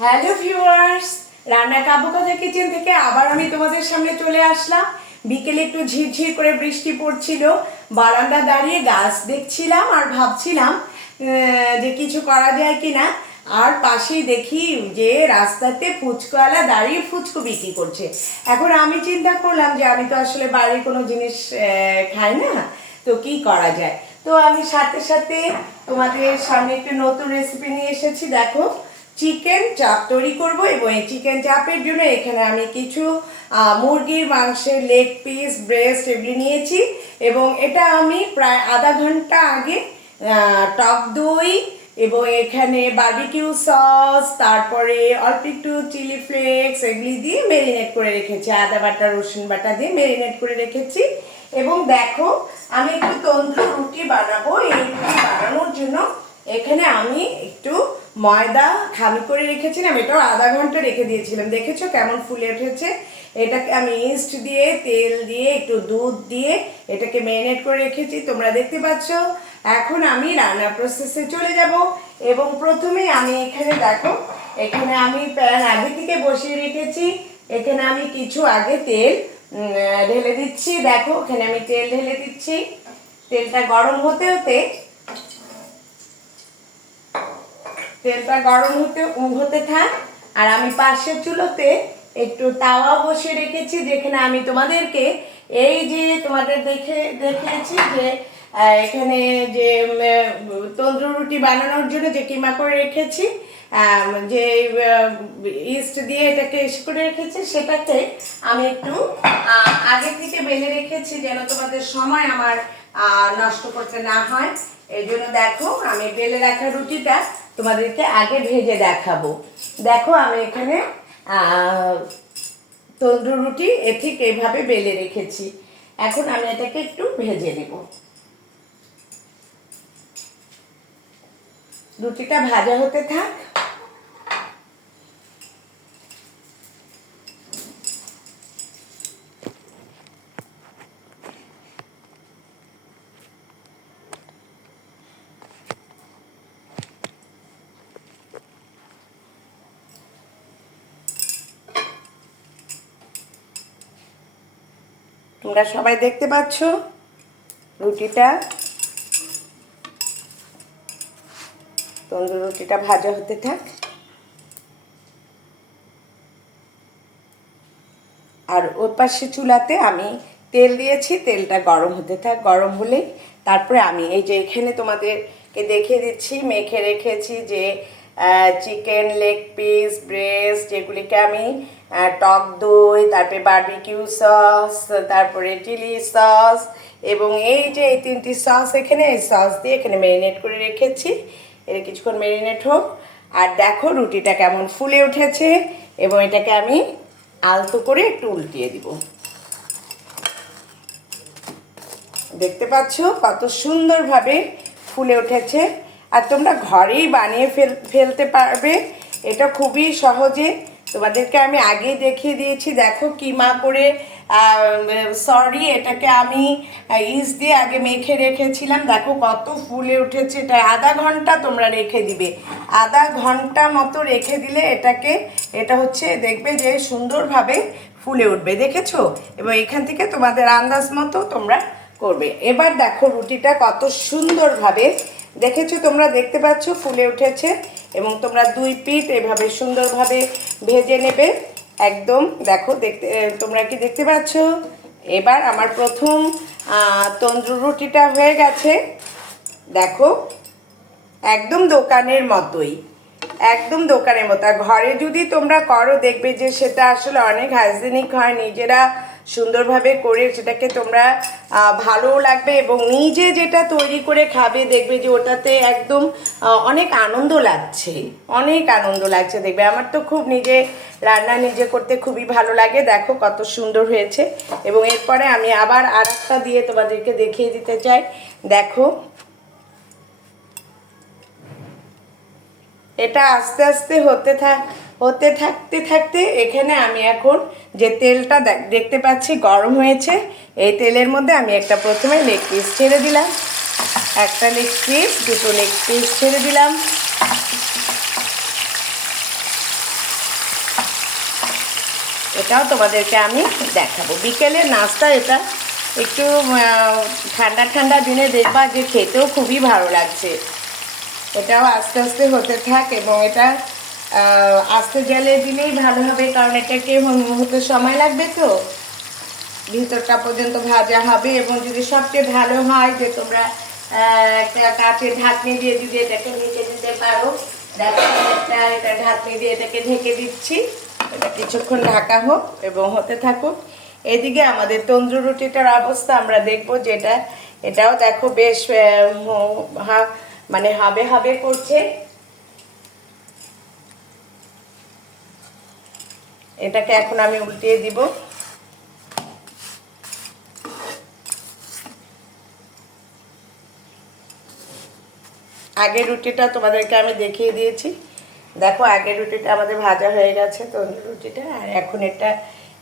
Hello viewers, রান্না কাবু কথা কিচেন থেকে আবার আমি তোমাদের সামনে চলে আসলাম। বিকেলে একটু ঝিরঝির করে বৃষ্টি পড়ছিল, বারান্দা দাঁড়িয়ে গাছ দেখছিলাম আর ভাবছিলাম যে কিছু করা যায় কিনা। আর পাশেই দেখি যে রাস্তাতে ফুচকাওয়ালা দাঁড়িয়ে ফুচকো বিক্রি করছে। এখন আমি চিন্তা করলাম যে আমি তো আসলে বাইরে কোনো জিনিস খাই না, তো কি করা যায়। তো আমি সাথে সাথে তোমাদের সামনে একটু নতুন রেসিপি নিয়ে এসেছি। দেখো, চিকেন চাপ তৈরি করব এবং এই চিকেন চাপের জন্য এখানে আমি কিছু মুরগির মাংসের লেগ পিস, ব্রেস্ট এগুলি নিয়েছি এবং এটা আমি প্রায় আধা ঘন্টা আগে টক দই এবং এখানে বারবিকিউ সস, তারপরে অল্প একটু চিলি ফ্লেক্স এগুলি দিয়ে মেরিনেট করে রেখেছি, আদা বাটা রসুন বাটা দিয়ে মেরিনেট করে রেখেছি। এবং দেখো, আমি একটু তন্দুর রুটি বানাবো। এই রুটি বানানোর জন্য এখানে আমি একটু ময়দা খালি করে রেখেছিলাম, এটাও আধা ঘন্টা রেখে দিয়েছিলাম। দেখেছো কেমন ফুলে উঠেছে। এটাকে আমি ইস্ট দিয়ে, তেল দিয়ে, একটু দুধ দিয়ে এটাকে ম্যারিনেট করে রেখেছি, তোমরা দেখতে পাচ্ছ। এখন আমি রান্নার প্রসেসে চলে যাব এবং প্রথমে আমি এখানে দেখো, এখানে আমি প্যান আগে থেকে বসিয়ে রেখেছি। এখানে আমি কিছু আগে তেল ঢেলে দিচ্ছি। দেখো, এখানে আমি তেল ঢেলে দিচ্ছি। তেলটা গরম হতে হতে হতে থাক। আর আমি পাশের চুলোতে একটু তাওয়া বসিয়ে রেখেছি, যেখানে আমি তোমাদেরকে এই যে দেখিয়েছি যে এখানে যে তন্দুর রুটি বানানোর জন্য যে কিমা করে রেখেছি, যে ইস্ট দিয়ে এটাকে করে রেখেছি, সেটাকে আমি একটু আগে থেকে বেলে রেখেছি যেন তোমাদের সময় আমার নষ্ট করতে না হয়। এই জন্য দেখো, আমি বেলে রাখা রুটিটা তোমাদেরকে আগে ভেজে দেখাবো। দেখো, আমি এখানে তন্দুর রুটি ঠিক এইভাবে বেলে রেখেছি। এখন আমি এটাকে একটু ভেজে নেব। রুটিটা ভাজা হতে থাক। তোমরা সবাই দেখতে পাচ্ছ রুটিটা, তন্দুর রুটিটা ভাজা হতে থাক। আর ওর পাশে চুলাতে আমি তেল দিয়েছি, তেলটা গরম হতে থাক। গরম হলেই তারপরে আমি এই যে এখানে তোমাদেরকে দেখিয়ে দিচ্ছি, মেখে রেখেছি যে চিকেন লেগ পিস, ব্রেস্ট, যেগুলিকে আমি টক দই, তারপরে বারবিকিউ সস, তারপরে চিলি সস এবং এই যে এই তিনটি সস, এখানে এই সস দিয়ে এখানে ম্যারিনেট করে রেখেছি। এটা কিছুক্ষণ ম্যারিনেট হোক। আর দেখো রুটিটা কেমন ফুলে উঠেছে এবং এটাকে আমি আলতো করে একটু উল্টিয়ে দিব। দেখতে পাচ্ছ কত সুন্দরভাবে ফুলে উঠেছে। আর তোমরা ঘরেই বানিয়ে ফেলতে পারবে, এটা খুবই সহজে। তোমাদেরকে আমি আগেই দেখিয়ে দিয়েছি। দেখো কিমা করে, এটাকে আমি ইস্ট দিয়ে আগে মেখে রেখেছিলাম। দেখো কত ফুলে উঠেছে। এটা আধা ঘন্টা তোমরা রেখে দিবে, আধা ঘন্টা মতো রেখে দিলে এটা হচ্ছে দেখবে যে সুন্দরভাবে ফুলে উঠবে। দেখেছো? এবং এখান থেকে তোমাদের আন্দাজ মতো তোমরা করবে। এবার দেখো রুটিটা কত সুন্দরভাবে, দেখেছো তোমরা, দেখতে পাচ্ছ ফুলে উঠেছে। এবং তোমরা দুই পিঠ এভাবে সুন্দরভাবে ভেজে নেবে একদম। দেখো, তোমরা কি দেখতে পাচ্ছ? এবার আমার প্রথম তন্দুর রুটিটা হয়ে গেছে। দেখো, একদম দোকানের মতোই, একদম দোকানের মতো। আর ঘরে যদি তোমরা করো, দেখবে যে সেটা আসলে অনেক হাইজেনিক হয়। নিজেরা সুন্দরভাবে করে সেটাকে তোমরা ভালোও লাগবে এবং নিজে যেটা তৈরি করে খাবে, দেখবে যে ওটাতে একদম অনেক আনন্দ লাগছে, অনেক আনন্দ লাগছে। দেখবে আমার তো খুব রান্না নিজে করতে খুবই ভালো লাগে। দেখো কত সুন্দর হয়েছে। এবং এরপরে আমি আবার আরেকটা দিয়ে তোমাদেরকে দেখিয়ে দিতে চাই। দেখো, এটা আস্তে আস্তে হতে থাকতে এখানে আমি এখন যে তেলটা দেখতে পাচ্ছি গরম হয়েছে, এই তেলের মধ্যে আমি প্রথমে লেগ পিস ছেড়ে দিলাম, একটা লেগ পিস, দুটো লেগ পিস ছেড়ে দিলাম। এটাও তোমাদেরকে আমি দেখাবো। বিকেলের নাস্তা এটা একটু ঠান্ডা ঠান্ডা দিনে দেখবা যে খেতেও খুবই ভালো লাগছে। এটাও আস্তে আস্তে হতে থাক, এবং এটা আস্তে জলে দিলেই ভালো হবে, কারণ এটাকে হতে সময় লাগবে, তো ভিতরটা পর্যন্ত ভাজা হবে। এবং যদি সবচেয়ে ভালো হয় যে তোমরা একটা কাঁচের ঢাকনি দিয়ে যদি এটাকে ঢেকে দিতে পারো। দেখো এটা ঢাকনি দিয়ে এটাকে ঢেকে দিচ্ছি, এটা কিছুক্ষণ ঢাকা হোক এবং হতে থাকুক। এদিকে আমাদের তন্দুর রুটিটার অবস্থা আমরা দেখবো, যেটা এটাও দেখো বেশ মানে হবে হবে করছে। এটাকে এখন আমি উল্টিয়ে দিব। আগের রুটিটা তোমাদেরকে আমি দেখিয়ে দিয়েছি, দেখো আগের রুটিটা আমাদের ভাজা হয়ে গেছে তন্দুর রুটিটা। আর এখন এটা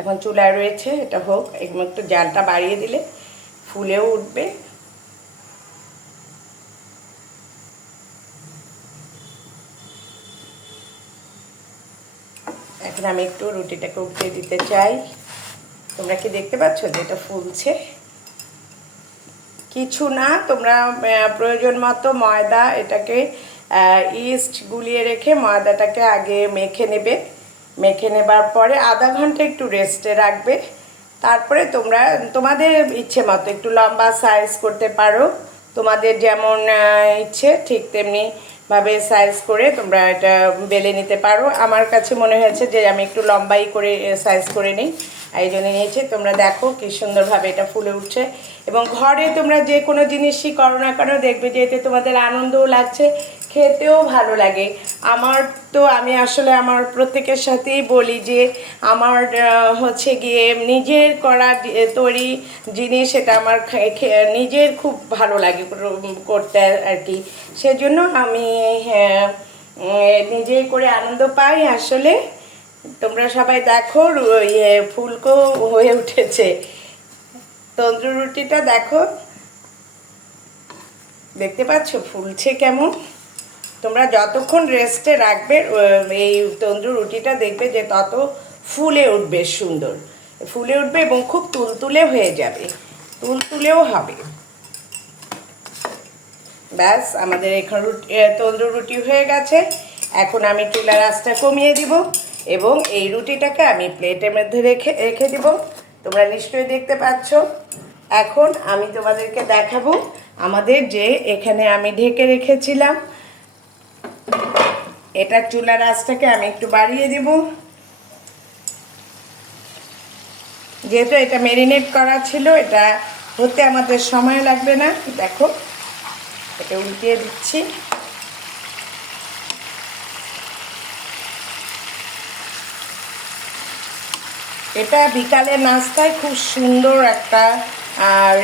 এখন চুলায় রয়েছে, এটা হোক, একটু জালটা বাড়িয়ে দিলে ফুলেও উঠবে। এখন আমি একটু রুটিটাকে উঠিয়ে দিতে চাই। তোমরা কি দেখতে পাচ্ছ যে এটা ফুলছে? কিছু না, তোমরা প্রয়োজন মতো ময়দা, এটাকে ইস্ট গুলিয়ে রেখে ময়দাটাকে আগে মেখে নেবে। মেখে নেবার পরে আধা ঘন্টা একটু রেস্টে রাখবে। তারপরে তোমরা তোমাদের ইচ্ছে মতো একটু লম্বা সাইজ করতে পারো, তোমাদের যেমন ইচ্ছে ঠিক তেমনি ভাবে সাইজ করে তোমরা এটা বেলে নিতে পারো। আমার কাছে মনে হয়েছে যে আমি একটু লম্বাই করে সাইজ করে নিই, এই জন্য নিয়েছি। তোমরা দেখো কি সুন্দরভাবে এটা ফুলে উঠছে। এবং ঘরে তোমরা যে কোনো জিনিসই করো না কেন, দেখবে যে এতে তোমাদের আনন্দও লাগছে, খেতেও ভালো লাগে। আমি আসলে আমার প্রত্যেকের সাথেই বলি যে আমার হচ্ছে গিয়ে নিজের করা তৈরি জিনিস, এটা আমার নিজের খুব ভালো লাগে করতে আর কি। সেজন্য আমি নিজেই করে আনন্দ পাই আসলে। তোমরা সবাই দেখো ফুলকো হয়ে উঠেছে তন্দুর রুটিটা, দেখো দেখতে পাচ্ছ ফুলছে কেমন। তোমরা যতক্ষণ রেস্টে রাখবে এই তন্দুর রুটিটা, দেখবে যে তত ফুলে উঠবে, সুন্দর ফুলে উঠবে এবং খুব তুলতুলে হয়ে যাবে, তুলতুলেও হবে। ব্যাস আমাদের এখন তন্দুর রুটি হয়ে গেছে। এখন আমি চুলার আঁচটা কমিয়ে দিব এবং এই রুটিটাকে আমি প্লেটের মধ্যে রেখে দিব। তোমরা নিশ্চয়ই দেখতে পাচ্ছ। এখন আমি তোমাদেরকে দেখাবো আমাদের যে এখানে আমি ঢেকে রেখেছিলাম, এটা চুলার আঁচটাকে আমি একটু বাড়িয়ে দিব, যেহেতু এটা ম্যারিনেট করা ছিল, এটা হতে আমাদের সময় লাগবে না। দেখো এটা উল্টিয়ে দিচ্ছি। এটা বিকালের নাস্তায় খুব সুন্দর একটা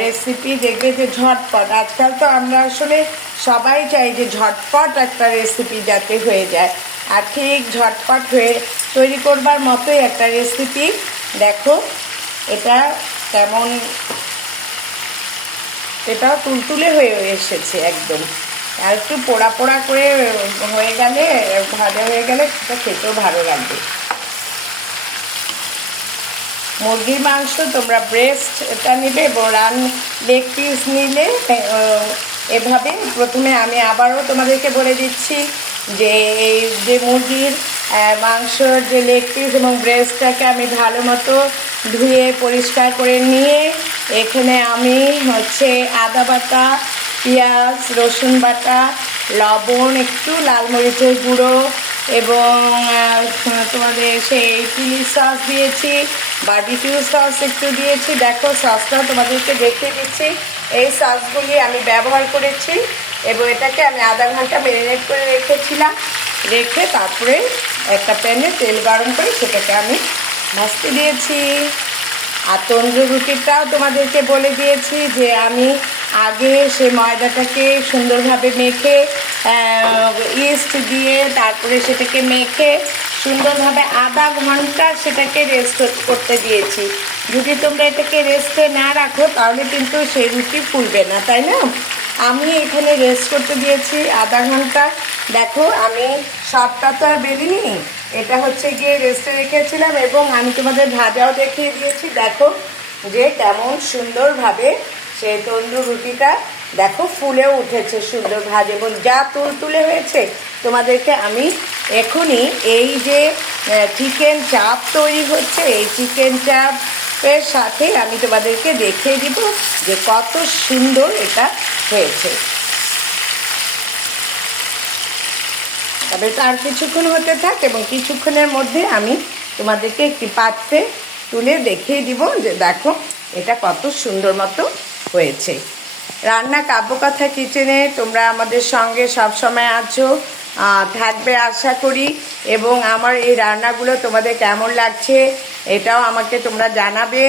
রেসিপি, দেখবে যে ঝটপট। আজকাল তো আমরা আসলে সবাই চাই যে ঝটপট একটা রেসিপি যাতে হয়ে যায়, আর ঠিক ঝটপট হয়ে তৈরি করবার মতোই একটা রেসিপি। দেখো এটা কেমন, এটাও তুলতুলে হয়ে এসেছে একদম। আর একটু পোড়া পোড়া করে হয়ে গেলে, ভাজা হয়ে গেলে সেটা খেতেও ভালো লাগবে। মুরগির মাংস তোমরা ব্রেস্ট এটা নিবে এবং লেগ পিস নিলে এভাবে প্রথমে আমি আবারও তোমাদেরকে বলে দিচ্ছি যে এই যে মুরগির মাংসর যে লেগ পিস এবং ব্রেস্টটাকে আমি ভালো মতো ধুয়ে পরিষ্কার করে নিয়ে এখানে আমি হচ্ছে আদা বাটা, পেঁয়াজ, রসুন বাটা, লবণ, একটু লাল মরিচের গুঁড়ো এবং তোমাদের সেই চিলি সস দিয়েছি, বারবিকিউ সস একটু দিয়েছি। দেখো সসটা তোমাদেরকে দেখতে দিচ্ছি, এই সসগুলি আমি ব্যবহার করেছি এবং এটাকে আমি আধা ঘন্টা ম্যারিনেট করে রেখেছিলাম। রেখে তারপরে একটা প্যানে তেল গরম করে সেটাকে আমি ভাজতে দিয়েছি। আর তন্দুর রুটিটাও তোমাদেরকে বলে দিয়েছি যে আমি আগে সে ময়দাটাকে সুন্দরভাবে মেখে ইস্ট দিয়ে তারপরে সেটাকে মেখে সুন্দরভাবে আধা ঘন্টা সেটাকে রেস্ট করতে দিয়েছি। যদি তোমরা এটাকে রেস্টে না রাখো তাহলে কিন্তু সেই রুটি ফুলবে না, তাই না? আমি এখানে রেস্ট করতে দিয়েছি আধা ঘন্টা। দেখো আমি সবটা তো আর বেলিনি, এটা হচ্ছে গিয়ে রেস্টে রেখেছিলাম এবং আমি তোমাদের ভাজাও দেখিয়ে দিয়েছি। দেখো যে কেমন সুন্দরভাবে সেই তন্দুর রুটিটা দেখো ফুলেও উঠেছে সুন্দর ভাজ, এবং যা তুলতুলে হয়েছে তোমাদেরকে আমি এখনই এই যে চিকেন চাপ তৈরি হচ্ছে, এই চিকেন চাপের সাথে আমি তোমাদেরকে দেখিয়ে দিব যে কত সুন্দর এটা হয়েছে। তবে তার কিছুক্ষণ হতে থাক এবং কিছুক্ষণের মধ্যে আমি তোমাদেরকে একটি পাত্রে তুলে দেখিয়ে দিব যে দেখো এটা কত সুন্দর মতো হয়েছে। রান্না কাব্যকথা কিচেনে তোমরা আমাদের সঙ্গে সবসময় আছো, থাকবে আশা করি, এবং আমার এই রান্নাগুলো তোমাদের কেমন লাগছে এটাও আমাকে তোমরা জানাবে,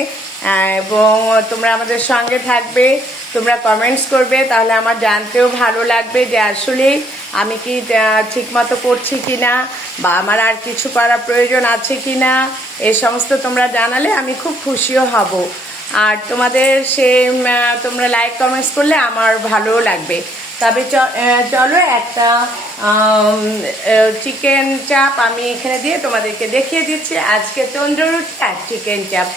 এবং তোমরা আমাদের সঙ্গে থাকবে, তোমরা কমেন্টস করবে, তাহলে আমার জানতেও ভালো লাগবে যে আসলে আমি কি ঠিকমতো করছি কি না, বা আমার আর কিছু করার প্রয়োজন আছে কি না, এই সমস্ত তোমরা জানালে আমি খুব খুশিও হব। আর তোমাদের তোমরা লাইক কমেন্টস করলে আমার ভালোও লাগবে। তবে চলো একটা চিকেন চাপ আমি এখানে দিয়ে তোমাদেরকে দেখিয়ে দিচ্ছি। আজকে তন্দুর রুটি আর চিকেন চাপ।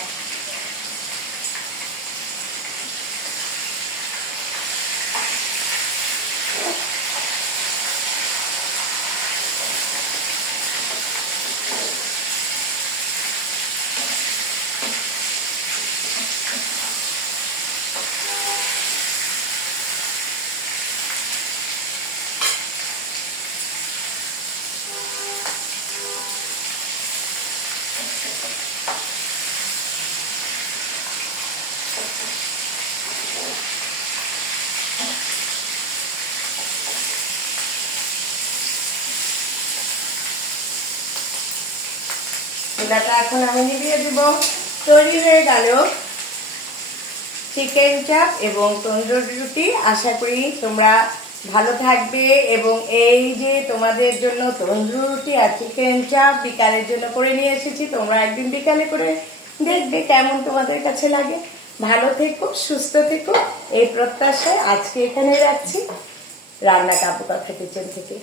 চুলাটা এখন আমি নিভিয়ে দিব। তৈরি হয়ে গেল চিকেন চাপ এবং তন্দুরি রুটি। আশা করি তোমরা ভালো থাকবে, এবং এই যে তোমাদের জন্য তন্দুরি রুটি আর চিকেন চাপ বিকালের জন্য করে নিয়ে এসেছি, তোমরা একদিন বিকালে করে দেখবে কেমন তোমাদের কাছে লাগে। ভালো থেকো, সুস্থ থেকো, এই প্রত্যাশায় আজকে এখানে রাখছি রান্না কাব্যকথা কিচেন থেকে।